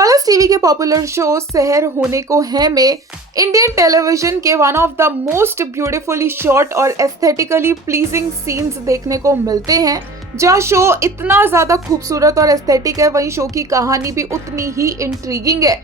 Colors TV के popular show सहर होने को है में इंडियन टेलीविजन के one of the most beautifully shot और एस्थेटिकली प्लीजिंग सीन्स देखने को मिलते हैं। जहाँ शो इतना ज्यादा खूबसूरत और एस्थेटिक है, वहीं शो की कहानी भी उतनी ही इंट्रीगिंग है।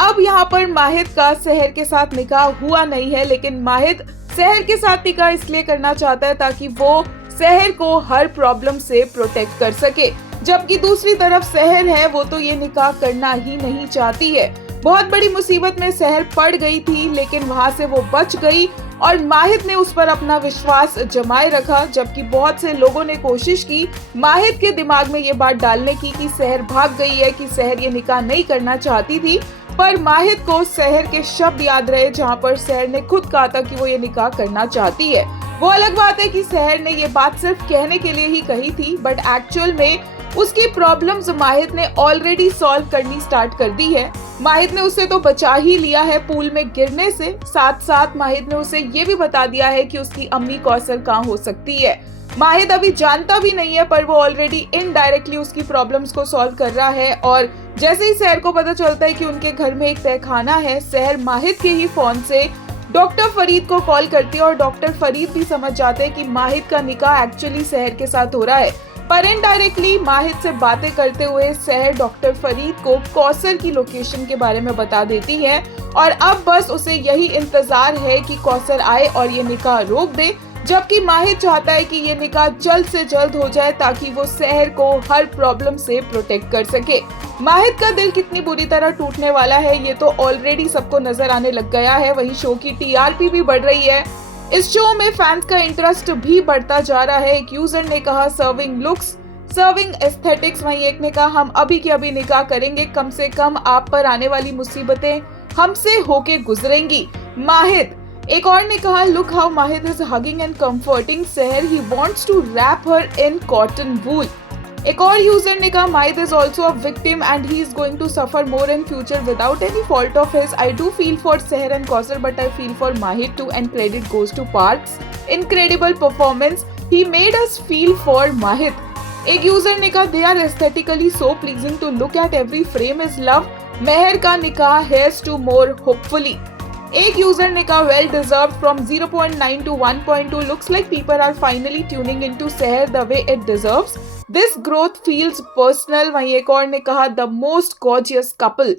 अब यहाँ पर माहिद का सहर के साथ निकाह हुआ नहीं है, लेकिन माहिद सहर के साथ निकाह इसलिए करना चाहता है ताकि वो सहर को हर प्रॉब्लम से प्रोटेक्ट कर सके, जबकि दूसरी तरफ सहर है वो तो ये निकाह करना ही नहीं चाहती है। बहुत बड़ी मुसीबत में सहर पड़ गई थी, लेकिन वहां से वो बच गई और माहिद ने उस पर अपना विश्वास जमाए रखा। जबकि बहुत से लोगों ने कोशिश की माहिद के दिमाग में ये बात डालने की कि सहर भाग गई है, कि सहर ये निकाह नहीं करना चाहती थी, पर माहिद को सहर के शब्द याद रहे जहाँ पर सहर ने खुद कहा था कि वो ये निकाह करना चाहती है। वो अलग बात है कि सहर ने ये बात सिर्फ कहने के लिए ही कही थी, बट एक्चुअल में उसकी प्रॉब्लम्स माहिद ने ऑलरेडी सॉल्व करनी स्टार्ट कर दी है। माहिद ने उसे तो बचा ही लिया है पूल में गिरने से, साथ साथ माहिद ने उसे ये भी बता दिया है कि उसकी अम्मी कौसर कहाँ हो सकती है। माहिद अभी जानता भी नहीं है, पर वो ऑलरेडी इनडायरेक्टली उसकी प्रॉब्लम्स को सॉल्व कर रहा है। और जैसे ही सहर को पता चलता है कि उनके घर में एक तहखाना है, सहर माहिद के ही फोन से डॉक्टर फरीद को कॉल करती है और डॉक्टर फरीद भी समझ जाते हैं कि माहिद का निकाह एक्चुअली सहर के साथ हो रहा है। पर इनडायरेक्टली माहिद से बातें करते हुए सहर डॉक्टर फरीद को कौसर की लोकेशन के बारे में बता देती है और अब बस उसे यही इंतजार है कि कौसर आए और ये निकाह रोक दे। जबकि माहिद चाहता है कि ये निकाह जल्द से जल्द हो जाए ताकि वो सहर को हर प्रॉब्लम से प्रोटेक्ट कर सके। माहिद का दिल कितनी बुरी तरह टूटने वाला है ये तो ऑलरेडी सबको नजर आने लग गया है। वहीं शो की टीआरपी भी बढ़ रही है। इस शो में फैंस का इंटरेस्ट भी बढ़ता जा रहा है। एक यूजर ने कहा सर्विंग लुक्स, सर्विंग एस्थेटिक्स, वहीं एक ने कहा हम अभी के अभी निकाह करेंगे, कम से कम आप पर आने वाली मुसीबतें हमसे होके गुजरेंगी। माहिद, एक और ने कहा look how Mahid is hugging and comforting Sahar, he wants to wrap her in cotton wool. एक और यूजर ने कहा Mahid is also a victim and he is going to suffer more in future without any fault of his. I do feel for Sahar and Kausar but I feel for Mahid too and credit goes to parts incredible performance he made us feel for माहिद। एक user ने कहा they are aesthetically so pleasing to look at, every frame is love, Mehar का निकाह here's to more hopefully. एक user ने कहा well deserve from 0.9 to 1.2 looks like people are finally tuning into सहर the way it deserves. This growth feels personal। वहीं एक और ने कहा the most gorgeous couple।